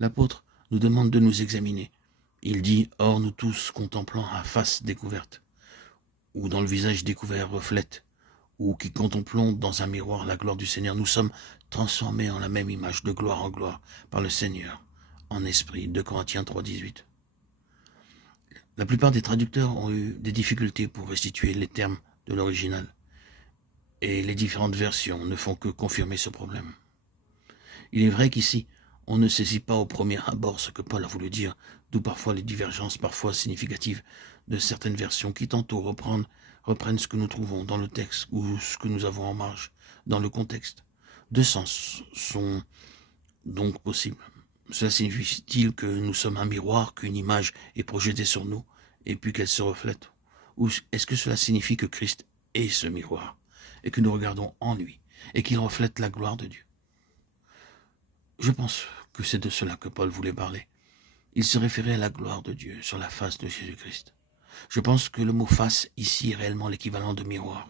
L'apôtre nous demande de nous examiner. Il dit « Or nous tous, contemplant à face découverte, ou dans le visage découvert reflète, ou qui contemplons dans un miroir la gloire du Seigneur, nous sommes transformés en la même image de gloire en gloire par le Seigneur, en esprit. » 2 Corinthiens 3, 18. La plupart des traducteurs ont eu des difficultés pour restituer les termes de l'original, et les différentes versions ne font que confirmer ce problème. Il est vrai qu'ici, on ne saisit pas au premier abord ce que Paul a voulu dire, d'où parfois les divergences parfois significatives de certaines versions qui tantôt reprennent ce que nous trouvons dans le texte ou ce que nous avons en marge dans le contexte. Deux sens sont donc possibles. Cela signifie-t-il que nous sommes un miroir, qu'une image est projetée sur nous et puis qu'elle se reflète? Ou est-ce que cela signifie que Christ est ce miroir et que nous regardons en lui et qu'il reflète la gloire de Dieu? Je pense que c'est de cela que Paul voulait parler. Il se référait à la gloire de Dieu sur la face de Jésus-Christ. Je pense que le mot face ici est réellement l'équivalent de miroir.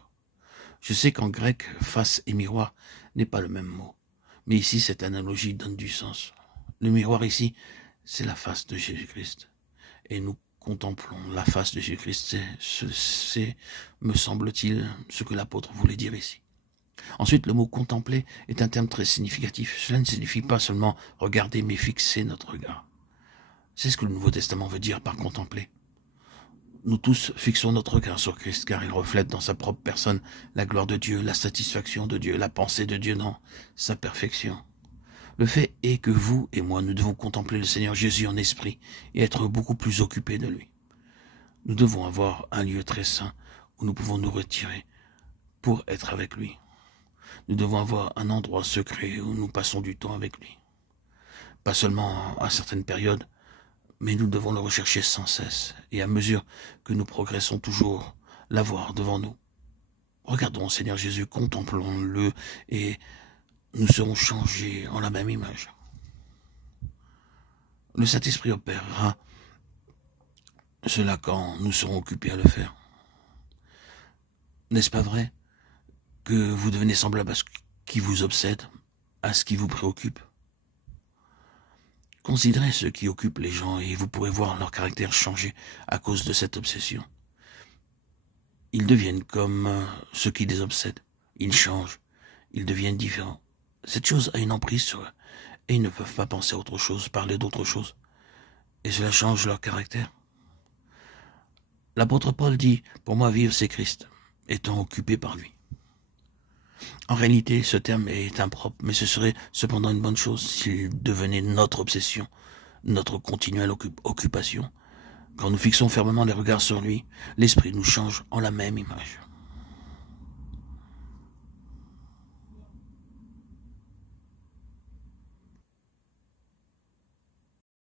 Je sais qu'en grec, face et miroir n'est pas le même mot, mais ici cette analogie donne du sens. Le miroir ici, c'est la face de Jésus-Christ. Et nous contemplons la face de Jésus-Christ. C'est, me semble-t-il, ce que l'apôtre voulait dire ici. Ensuite, le mot « contempler » est un terme très significatif. Cela ne signifie pas seulement regarder, mais fixer notre regard. C'est ce que le Nouveau Testament veut dire par « contempler ». Nous tous fixons notre regard sur Christ, car il reflète dans sa propre personne la gloire de Dieu, la satisfaction de Dieu, la pensée de Dieu dans sa perfection. Le fait est que vous et moi, nous devons contempler le Seigneur Jésus en esprit et être beaucoup plus occupés de lui. Nous devons avoir un lieu très saint où nous pouvons nous retirer pour être avec lui. Nous devons avoir un endroit secret où nous passons du temps avec lui. Pas seulement à certaines périodes, mais nous devons le rechercher sans cesse. Et à mesure que nous progressons toujours, l'avoir devant nous. Regardons Seigneur Jésus, contemplons-le et nous serons changés en la même image. Le Saint-Esprit opérera cela quand nous serons occupés à le faire. N'est-ce pas vrai que vous devenez semblable à ce qui vous obsède, à ce qui vous préoccupe? Considérez ce qui occupe les gens et vous pourrez voir leur caractère changer à cause de cette obsession. Ils deviennent comme ce qui les obsède. Ils changent, ils deviennent différents. Cette chose a une emprise sur eux et ils ne peuvent pas penser à autre chose, parler d'autre chose. Et cela change leur caractère. L'apôtre Paul dit « Pour moi, vivre, c'est Christ, étant occupé par lui ». En réalité, ce terme est impropre, mais ce serait cependant une bonne chose s'il devenait notre obsession, notre continuelle occupation. Quand nous fixons fermement les regards sur lui, l'esprit nous change en la même image.